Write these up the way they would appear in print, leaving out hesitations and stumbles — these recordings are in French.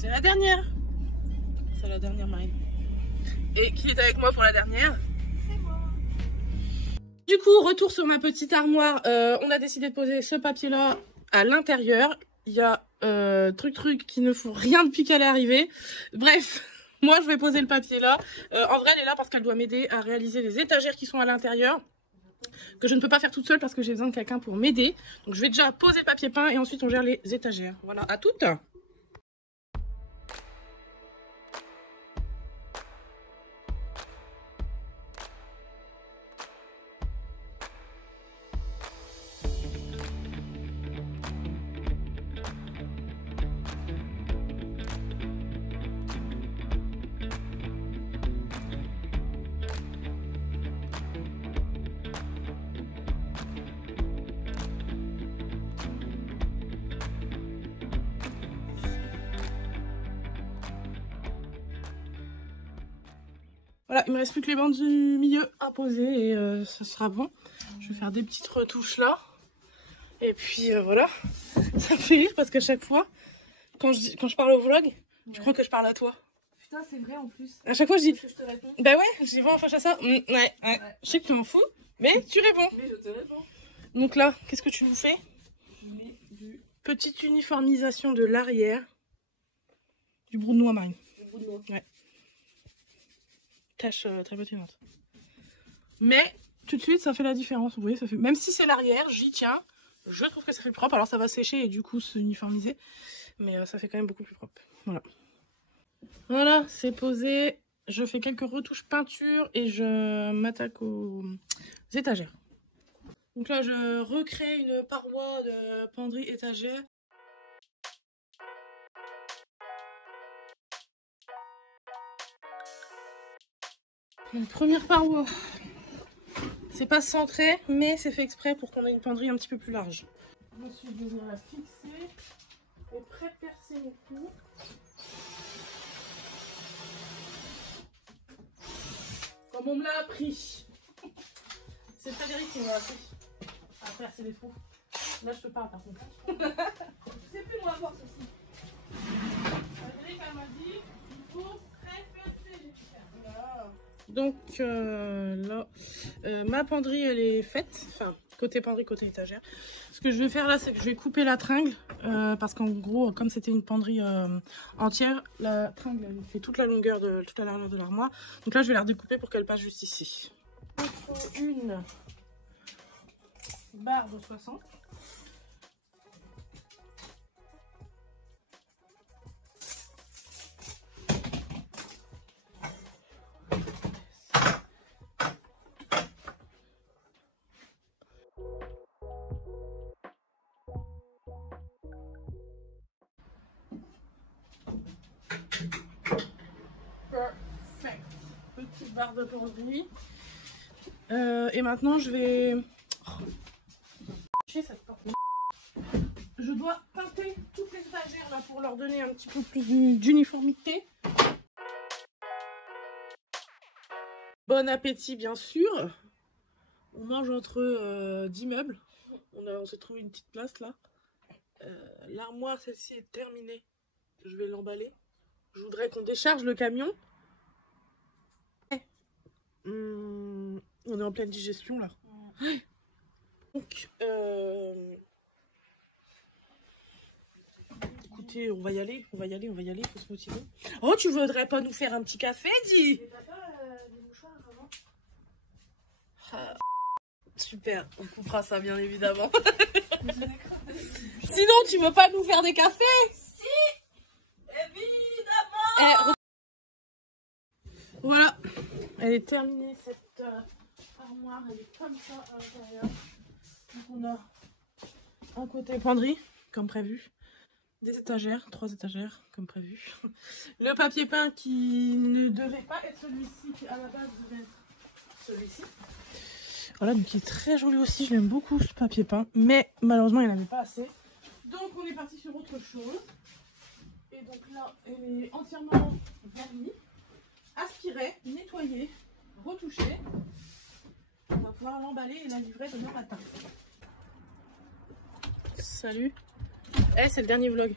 C'est la dernière. C'est la dernière, Marine. Et qui est avec moi pour la dernière? C'est moi. Du coup, retour sur ma petite armoire. On a décidé de poser ce papier-là à l'intérieur. Il y a truc qui ne fout rien depuis qu'elle est arrivée. Bref, moi je vais poser le papier là. En vrai, elle est là parce qu'elle doit m'aider à réaliser les étagères qui sont à l'intérieur. Que je ne peux pas faire toute seule parce que j'ai besoin de quelqu'un pour m'aider. Donc je vais déjà poser le papier peint et ensuite on gère les étagères. Voilà, à toutes. Voilà, il me reste plus que les bandes du milieu à poser et ça sera bon. Je vais faire des petites retouches là. Et puis voilà, ça me fait rire parce qu'à chaque fois, quand je parle au vlog, je crois que je parle à toi. Putain, c'est vrai en plus. À chaque fois, je dis, Parce que je te réponds. bah ouais, je dis, bon, on fait ça. Ouais. Je sais que tu m'en fous, mais tu réponds. Mais je te réponds. Donc là, qu'est-ce que tu nous fais? Je mets du Petite uniformisation de l'arrière du brou de noix, Marine. bout de noix. Ouais. Tâche très pertinente. Mais tout de suite, ça fait la différence. Vous voyez, ça fait. Même si c'est l'arrière, j'y tiens. Je trouve que ça fait plus propre. Alors ça va sécher et du coup s'uniformiser. Mais ça fait quand même beaucoup plus propre. Voilà. Voilà, c'est posé. Je fais quelques retouches peinture et je m'attaque aux étagères. Donc là, je recrée une paroi de penderie étagère. Une première paroi. C'est pas centré, mais c'est fait exprès pour qu'on ait une penderie un petit peu plus large. Ensuite, je vais venir la fixer et pré-percer mon trou. Comme on me l'a appris. C'est Frédéric qui m'a appris à faire ses défauts. Là, je peux pas, par contre. C'est plus moi force aussi. Frédéric, elle m'a dit il faut pré-percer les pierres. Voilà. Donc là, ma penderie elle est faite, enfin côté penderie, côté étagère. Ce que je vais faire là, c'est que je vais couper la tringle parce qu'en gros, comme c'était une penderie entière, la tringle elle fait toute la longueur de toute la largeur de l'armoire. Donc là, je vais la redécouper pour qu'elle passe juste ici. Il faut une barre de 60. Perfect. Petite barre de penderie. Et maintenant je vais... Je dois teinter toutes les étagères là pour leur donner un petit peu plus d'uniformité. Bon appétit bien sûr. On mange entre 10 meubles. On s'est trouvé une petite place là. L'armoire celle-ci est terminée. Je vais l'emballer. Je voudrais qu'on décharge le camion. On est en pleine digestion là. Donc, écoutez, on va y aller, il faut se motiver. Oh, tu voudrais pas nous faire un petit café, dis? Mais t'as pas des mouchoirs avant? Super, on coupera ça bien évidemment. Sinon, tu veux pas nous faire des cafés? Si, évidemment. Voilà, elle est terminée cette armoire, elle est comme ça à l'intérieur. Donc on a un côté penderie, comme prévu. Des étagères, 3 étagères, comme prévu. Le papier peint qui ne devait pas être celui-ci, qui à la base devait être celui-ci. Voilà, donc il est très joli aussi, je l'aime beaucoup ce papier peint. Mais malheureusement, il n'y en avait pas assez. Donc on est parti sur autre chose. Et donc là, elle est entièrement vernie, aspirée, nettoyée, retouchée. On va pouvoir l'emballer et la livrer demain matin. Salut. Eh, c'est le dernier vlog.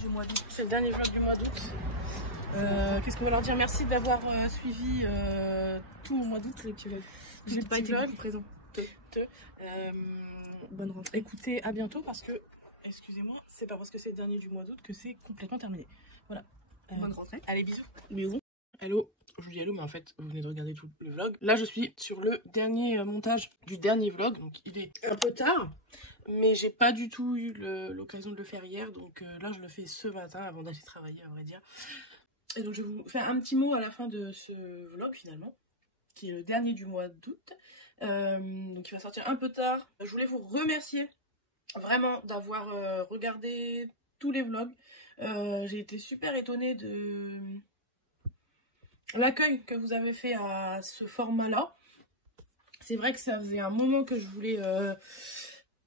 du mois d'août. C'est le dernier vlog du mois d'août. Qu'est-ce qu'on va leur dire? Merci d'avoir suivi tout le mois d'août, les petits vlogs. Présent. Bonne rentrée. Écoutez, à bientôt parce que, excusez-moi, c'est pas parce que c'est le dernier du mois d'août que c'est complètement terminé. Voilà. Bonne rentrée. Allez, bisous. Bisous. Hello. Je vous dis hello, mais en fait, vous venez de regarder tout le vlog. Là, je suis sur le dernier montage du dernier vlog. Donc, il est un peu tard, mais j'ai pas du tout eu l'occasion de le faire hier. Donc là, je le fais ce matin avant d'aller travailler, à vrai dire. Et donc, je vais vous faire un petit mot à la fin de ce vlog, finalement, qui est le dernier du mois d'août. Donc, il va sortir un peu tard. Je voulais vous remercier vraiment d'avoir regardé tous les vlogs. J'ai été super étonnée de l'accueil que vous avez fait à ce format-là. C'est vrai que ça faisait un moment que je voulais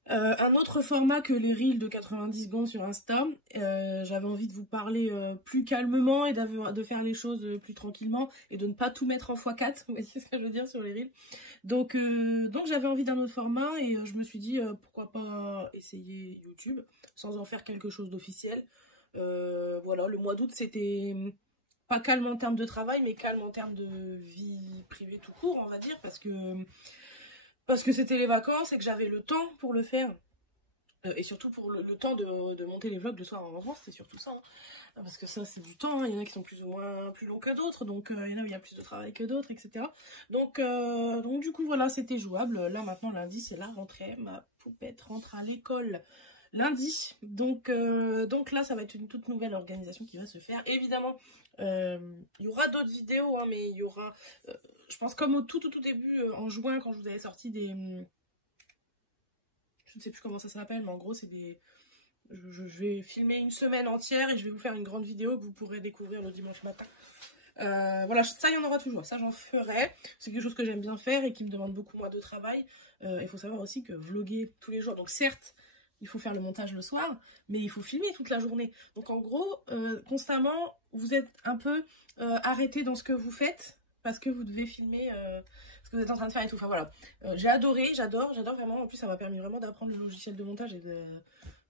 un autre format que les reels de 90 secondes sur Insta. J'avais envie de vous parler plus calmement et de faire les choses plus tranquillement et de ne pas tout mettre en x4, vous voyez ce que je veux dire sur les reels. Donc j'avais envie d'un autre format et je me suis dit pourquoi pas essayer YouTube sans en faire quelque chose d'officiel. Voilà, le mois d'août c'était pas calme en termes de travail, mais calme en termes de vie privée tout court, on va dire, parce que c'était les vacances et que j'avais le temps pour le faire. Et surtout pour le temps de monter les vlogs le soir en rentrant, c'est surtout ça. Hein. Parce que ça, c'est du temps, hein. Il y en a qui sont plus ou moins plus longs que d'autres, donc il y en a où il y a plus de travail que d'autres, etc. Donc du coup, voilà, c'était jouable. Là, maintenant, lundi, c'est la rentrée. Ma poupette rentre à l'école lundi. Donc là, ça va être une toute nouvelle organisation qui va se faire. Évidemment, il y aura d'autres vidéos, hein, mais il y aura, je pense comme au tout début, en juin, quand je vous avais sorti des... je ne sais plus comment ça s'appelle, mais en gros, c'est des... Je vais filmer une semaine entière et je vais vous faire une grande vidéo que vous pourrez découvrir le dimanche matin. Voilà, ça, il y en aura toujours. Ça, j'en ferai. C'est quelque chose que j'aime bien faire et qui me demande beaucoup moins de travail. Il faut savoir aussi que vlogger tous les jours, donc certes, il faut faire le montage le soir, mais il faut filmer toute la journée. Donc en gros, constamment, vous êtes un peu arrêté dans ce que vous faites parce que vous devez filmer ce que vous êtes en train de faire et tout. Enfin voilà, j'ai adoré, j'adore vraiment. En plus, ça m'a permis vraiment d'apprendre le logiciel de montage et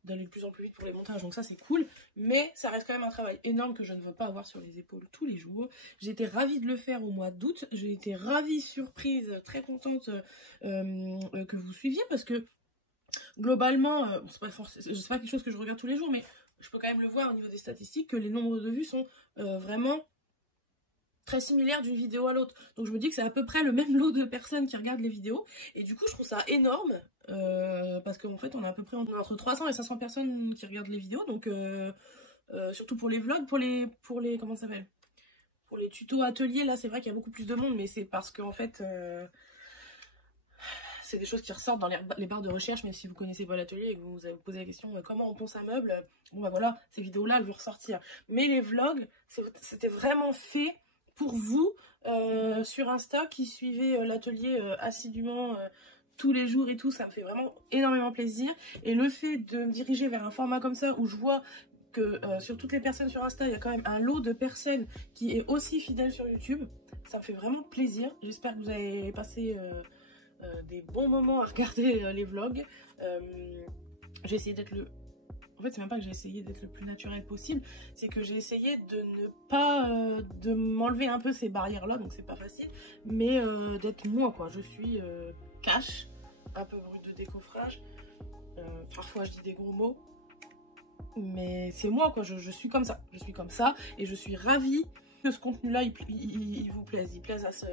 d'aller de plus en plus vite pour les montages. Donc ça, c'est cool, mais ça reste quand même un travail énorme que je ne veux pas avoir sur les épaules tous les jours. J'ai été ravie de le faire au mois d'août. J'ai été ravie, surprise, très contente que vous suiviez parce que globalement, c'est pas quelque chose que je regarde tous les jours, mais je peux quand même le voir au niveau des statistiques que les nombres de vues sont vraiment très similaires d'une vidéo à l'autre. Donc je me dis que c'est à peu près le même lot de personnes qui regardent les vidéos. Et du coup, je trouve ça énorme parce qu'en fait, on a à peu près entre 300 et 500 personnes qui regardent les vidéos. Donc surtout pour les vlogs, pour les comment ça s'appelle, pour les tutos ateliers, là, c'est vrai qu'il y a beaucoup plus de monde, mais c'est parce qu'en fait... c'est des choses qui ressortent dans les barres de recherche, même si vous connaissez pas l'atelier et que vous avez posé la question comment on ponce un meuble, bon bah voilà, ces vidéos là elles vont ressortir. Mais les vlogs, c'était vraiment fait pour vous sur Insta qui suivez l'atelier assidûment tous les jours et tout, ça me fait vraiment énormément plaisir. Et le fait de me diriger vers un format comme ça où je vois que sur toutes les personnes sur Insta, il y a quand même un lot de personnes qui est aussi fidèle sur YouTube, ça me fait vraiment plaisir. J'espère que vous avez passé des bons moments à regarder les vlogs. J'ai essayé d'être le... En fait, c'est même pas que j'ai essayé d'être le plus naturel possible, c'est que j'ai essayé de ne pas... de m'enlever un peu ces barrières-là, donc c'est pas facile, mais d'être moi, quoi. Je suis cash, un peu brute de décoffrage, parfois je dis des gros mots, mais c'est moi, quoi. Je suis comme ça. Je suis comme ça, et je suis ravie que ce contenu-là, il vous plaise. Il plaise à ce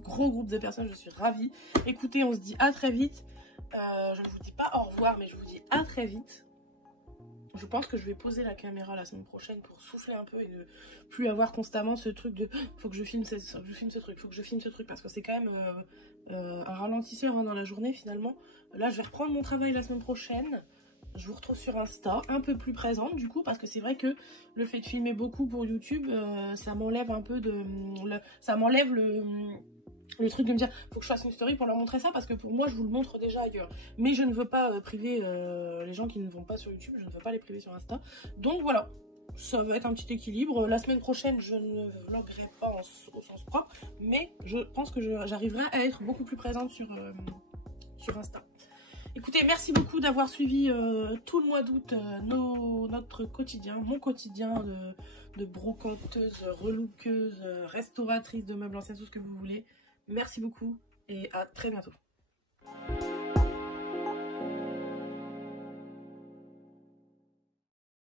gros groupe de personnes. Je suis ravie. Écoutez, on se dit à très vite. Je ne vous dis pas au revoir, mais je vous dis à très vite. Je pense que je vais poser la caméra la semaine prochaine pour souffler un peu et ne plus avoir constamment ce truc de faut que je filme ce truc, parce que c'est quand même un ralentisseur dans la journée finalement. Là, je vais reprendre mon travail la semaine prochaine. Je vous retrouve sur Insta, un peu plus présente du coup, parce que c'est vrai que le fait de filmer beaucoup pour YouTube, ça m'enlève un peu de... ça m'enlève le truc de me dire faut que je fasse une story pour leur montrer ça, parce que pour moi je vous le montre déjà ailleurs. Mais je ne veux pas priver les gens qui ne vont pas sur YouTube, je ne veux pas les priver sur Insta. Donc voilà, ça va être un petit équilibre. La semaine prochaine je ne vloguerai pas au sens propre, mais je pense que j'arriverai à être beaucoup plus présente sur Insta. Écoutez, merci beaucoup d'avoir suivi tout le mois d'août notre quotidien, mon quotidien de brocanteuse, relookeuse, restauratrice de meubles anciens, tout ce que vous voulez. Merci beaucoup et à très bientôt.